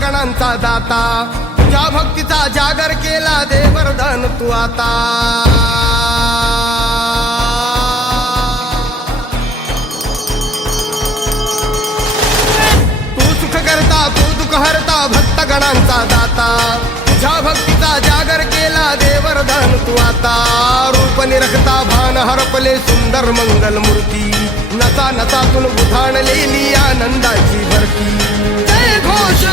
भक्तगणांचा दाता, तुझ्या भक्तीचा जागर केला दे वरदान तू आता। तू सुख करता तू दुःख हरता भक्तगणांचा दाता, तुझ्या भक्तीचा जागर केला दे वरदान तू आता। रूप निरखता भान हरपले सुंदर मंगल मूर्ती, नसा नसातून उधाणलेली आनंदाची भरती। जय घोष